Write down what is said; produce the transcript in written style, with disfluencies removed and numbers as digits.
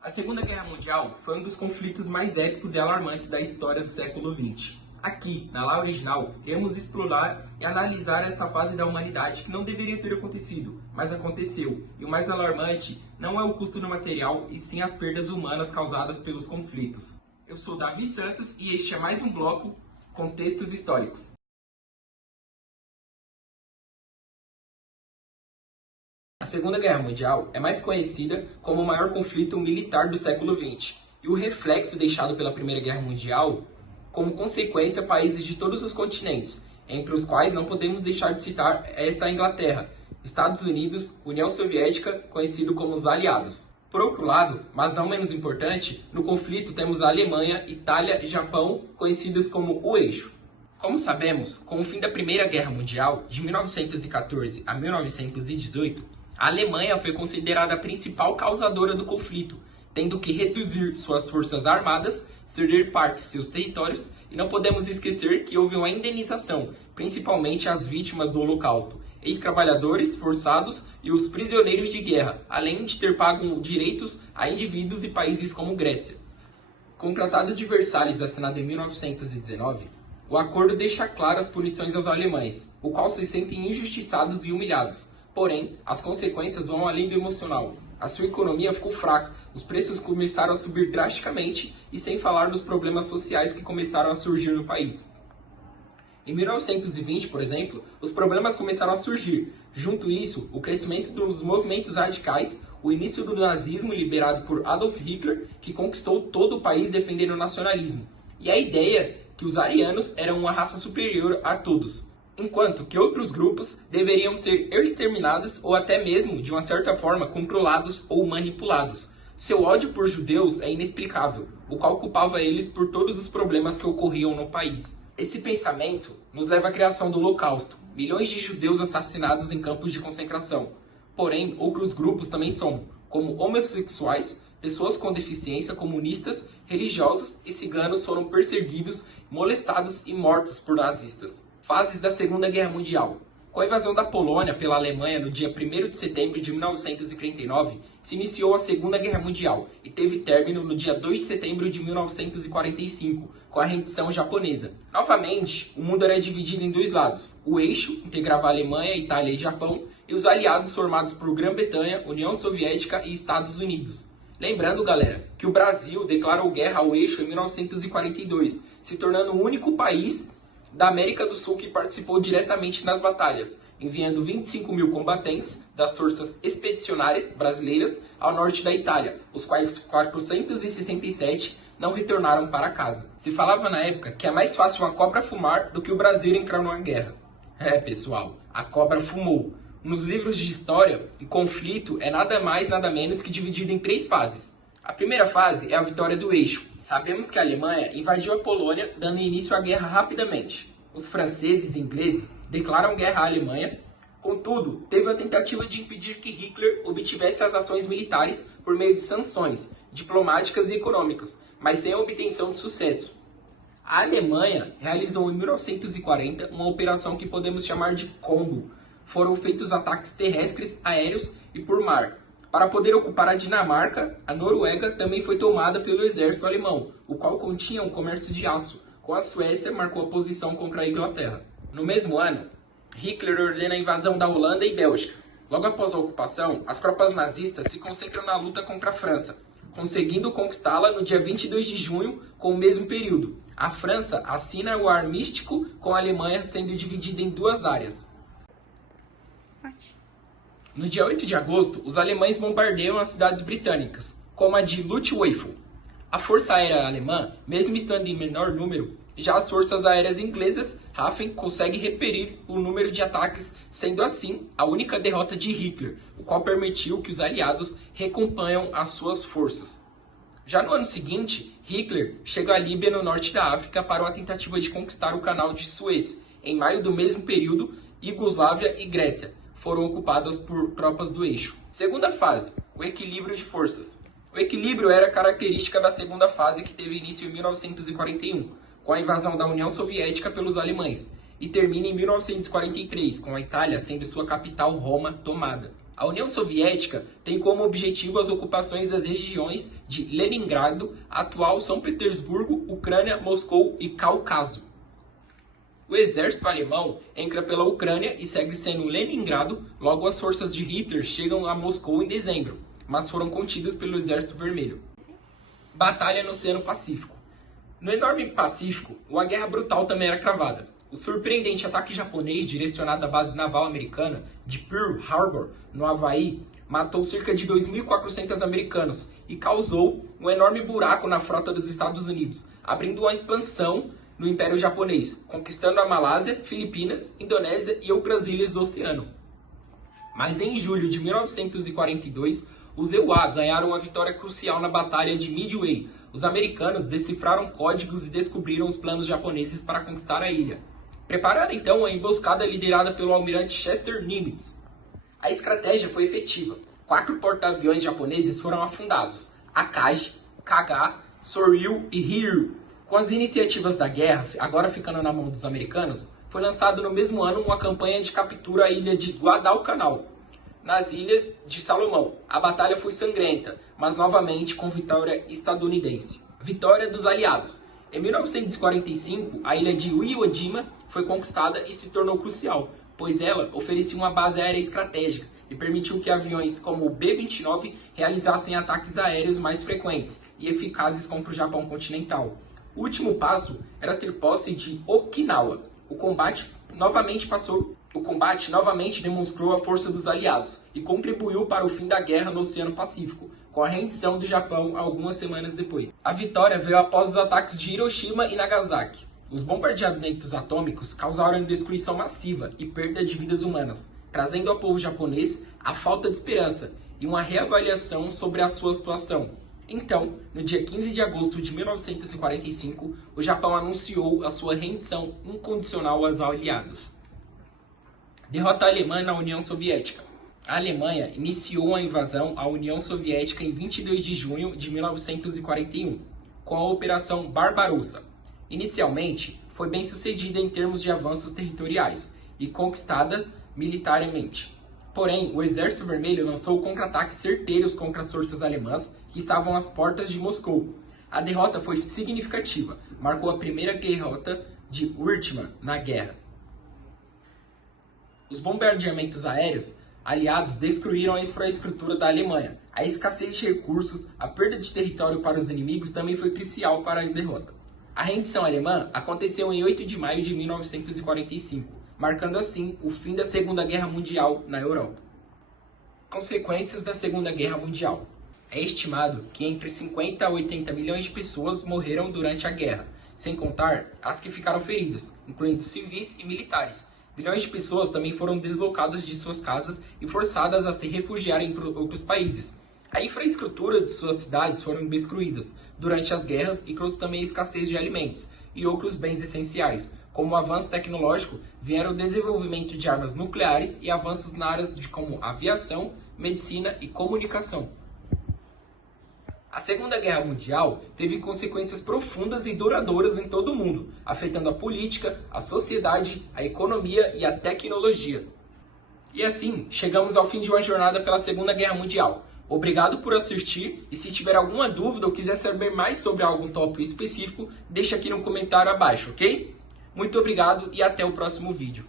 A Segunda Guerra Mundial foi um dos conflitos mais épicos e alarmantes da história do século XX. Aqui, na Lá Original, iremos explorar e analisar essa fase da humanidade que não deveria ter acontecido, mas aconteceu. E o mais alarmante não é o custo do material, e sim as perdas humanas causadas pelos conflitos. Eu sou Davi Santos e este é mais um bloco Contextos Históricos. A Segunda Guerra Mundial é mais conhecida como o maior conflito militar do século XX, e o reflexo deixado pela Primeira Guerra Mundial, como consequência países de todos os continentes, entre os quais não podemos deixar de citar a Inglaterra, Estados Unidos, União Soviética, conhecido como os Aliados. Por outro lado, mas não menos importante, no conflito temos a Alemanha, Itália e Japão, conhecidos como o Eixo. Como sabemos, com o fim da Primeira Guerra Mundial, de 1914 a 1918, a Alemanha foi considerada a principal causadora do conflito, tendo que reduzir suas forças armadas, ceder parte de seus territórios, e não podemos esquecer que houve uma indenização, principalmente às vítimas do Holocausto, ex-trabalhadores forçados e os prisioneiros de guerra, além de ter pago direitos a indivíduos e países como Grécia. Com o Tratado de Versalhes assinado em 1919, o acordo deixa claras as punições aos alemães, o qual se sentem injustiçados e humilhados. Porém, as consequências vão além do emocional. A sua economia ficou fraca, os preços começaram a subir drasticamente e sem falar nos problemas sociais que começaram a surgir no país. Em 1920, por exemplo, os problemas começaram a surgir. Junto a isso, o crescimento dos movimentos radicais, o início do nazismo liderado por Adolf Hitler, que conquistou todo o país defendendo o nacionalismo, e a ideia que os arianos eram uma raça superior a todos, enquanto que outros grupos deveriam ser exterminados ou até mesmo, de uma certa forma, controlados ou manipulados. Seu ódio por judeus é inexplicável, o qual culpava eles por todos os problemas que ocorriam no país. Esse pensamento nos leva à criação do Holocausto, milhões de judeus assassinados em campos de concentração. Porém, outros grupos também são, como homossexuais, pessoas com deficiência, comunistas, religiosos e ciganos foram perseguidos, molestados e mortos por nazistas. Fases da Segunda Guerra Mundial. Com a invasão da Polônia pela Alemanha no dia 1º de setembro de 1939, se iniciou a Segunda Guerra Mundial e teve término no dia 2 de setembro de 1945, com a rendição japonesa. Novamente, o mundo era dividido em dois lados. O eixo integrava a Alemanha, Itália e Japão, e os aliados formados por Grã-Bretanha, União Soviética e Estados Unidos. Lembrando, galera, que o Brasil declarou guerra ao eixo em 1942, se tornando o único país da América do Sul que participou diretamente nas batalhas, enviando 25 mil combatentes das forças expedicionárias brasileiras ao norte da Itália, os quais 467 não retornaram para casa. Se falava na época que é mais fácil uma cobra fumar do que o Brasil entrar numa guerra. É, pessoal, a cobra fumou. Nos livros de história, o conflito é nada mais nada menos que dividido em 3 fases. A primeira fase é a vitória do eixo. Sabemos que a Alemanha invadiu a Polônia, dando início à guerra rapidamente. Os franceses e ingleses declaram guerra à Alemanha. Contudo, teve uma tentativa de impedir que Hitler obtivesse as ações militares por meio de sanções diplomáticas e econômicas, mas sem a obtenção de sucesso. A Alemanha realizou em 1940 uma operação que podemos chamar de combo. Foram feitos ataques terrestres, aéreos e por mar. Para poder ocupar a Dinamarca, a Noruega também foi tomada pelo exército alemão, o qual continha um comércio de aço, com a Suécia marcou a posição contra a Inglaterra. No mesmo ano, Hitler ordena a invasão da Holanda e Bélgica. Logo após a ocupação, as tropas nazistas se concentram na luta contra a França, conseguindo conquistá-la no dia 22 de junho, com o mesmo período. A França assina o armístico com a Alemanha sendo dividida em 2 áreas. No dia 8 de agosto, os alemães bombardeiam as cidades britânicas, como a de Luftwaffe. A força aérea alemã, mesmo estando em menor número, já as forças aéreas inglesas, RAF, conseguem repelir o número de ataques, sendo assim a única derrota de Hitler, o qual permitiu que os aliados recomponham as suas forças. Já no ano seguinte, Hitler chega à Líbia, no norte da África, para uma tentativa de conquistar o canal de Suez. Em maio do mesmo período, Iugoslávia e Grécia foram ocupadas por tropas do eixo. Segunda fase, o equilíbrio de forças. O equilíbrio era característica da segunda fase, que teve início em 1941, com a invasão da União Soviética pelos alemães, e termina em 1943, com a Itália sendo sua capital, Roma, tomada. A União Soviética tem como objetivo as ocupações das regiões de Leningrado, atual São Petersburgo, Ucrânia, Moscou e Cáucaso. O exército alemão entra pela Ucrânia e segue sendo Leningrado, logo as forças de Hitler chegam a Moscou em dezembro, mas foram contidas pelo Exército Vermelho. Batalha no Oceano Pacífico. No enorme Pacífico, uma guerra brutal também era cravada. O surpreendente ataque japonês direcionado à base naval americana de Pearl Harbor, no Havaí, matou cerca de 2.400 americanos e causou um enorme buraco na frota dos Estados Unidos, abrindo uma expansão no Império Japonês, conquistando a Malásia, Filipinas, Indonésia e outras ilhas do oceano. Mas em julho de 1942, os EUA ganharam uma vitória crucial na Batalha de Midway. Os americanos decifraram códigos e descobriram os planos japoneses para conquistar a ilha. Prepararam então a emboscada liderada pelo almirante Chester Nimitz. A estratégia foi efetiva. 4 porta-aviões japoneses foram afundados: Akaji, Kaga, Soryu e Hiryu. Com as iniciativas da guerra agora ficando na mão dos americanos, foi lançado no mesmo ano uma campanha de captura à ilha de Guadalcanal, nas Ilhas de Salomão. A batalha foi sangrenta, mas novamente com vitória estadunidense. Vitória dos aliados. Em 1945, a ilha de Iwo Jima foi conquistada e se tornou crucial, pois ela oferecia uma base aérea estratégica e permitiu que aviões como o B-29 realizassem ataques aéreos mais frequentes e eficazes contra o Japão continental. O último passo era ter posse de Okinawa. O combate novamente demonstrou a força dos aliados e contribuiu para o fim da guerra no Oceano Pacífico, com a rendição do Japão algumas semanas depois. A vitória veio após os ataques de Hiroshima e Nagasaki. Os bombardeamentos atômicos causaram destruição massiva e perda de vidas humanas, trazendo ao povo japonês a falta de esperança e uma reavaliação sobre a sua situação. Então, no dia 15 de agosto de 1945, o Japão anunciou a sua rendição incondicional aos aliados. Derrota alemã na União Soviética. A Alemanha iniciou a invasão à União Soviética em 22 de junho de 1941, com a Operação Barbarossa. Inicialmente, foi bem sucedida em termos de avanços territoriais e conquistada militarmente. Porém, o Exército Vermelho lançou contra-ataques certeiros contra as forças alemãs que estavam às portas de Moscou. A derrota foi significativa, marcou a primeira derrota de Ultima na guerra. Os bombardeamentos aéreos aliados destruíram a infraestrutura da Alemanha. A escassez de recursos, a perda de território para os inimigos também foi crucial para a derrota. A rendição alemã aconteceu em 8 de maio de 1945. Marcando assim o fim da Segunda Guerra Mundial na Europa. Consequências da Segunda Guerra Mundial. É estimado que entre 50 a 80 milhões de pessoas morreram durante a guerra, sem contar as que ficaram feridas, incluindo civis e militares. Milhões de pessoas também foram deslocadas de suas casas e forçadas a se refugiarem em outros países. A infraestrutura de suas cidades foram destruídas durante as guerras e trouxe também a escassez de alimentos e outros bens essenciais. Como o avanço tecnológico, vieram o desenvolvimento de armas nucleares e avanços na áreas como aviação, medicina e comunicação. A Segunda Guerra Mundial teve consequências profundas e duradouras em todo o mundo, afetando a política, a sociedade, a economia e a tecnologia. E assim, chegamos ao fim de uma jornada pela Segunda Guerra Mundial. Obrigado por assistir e se tiver alguma dúvida ou quiser saber mais sobre algum tópico específico, deixa aqui no comentário abaixo, ok? Muito obrigado e até o próximo vídeo.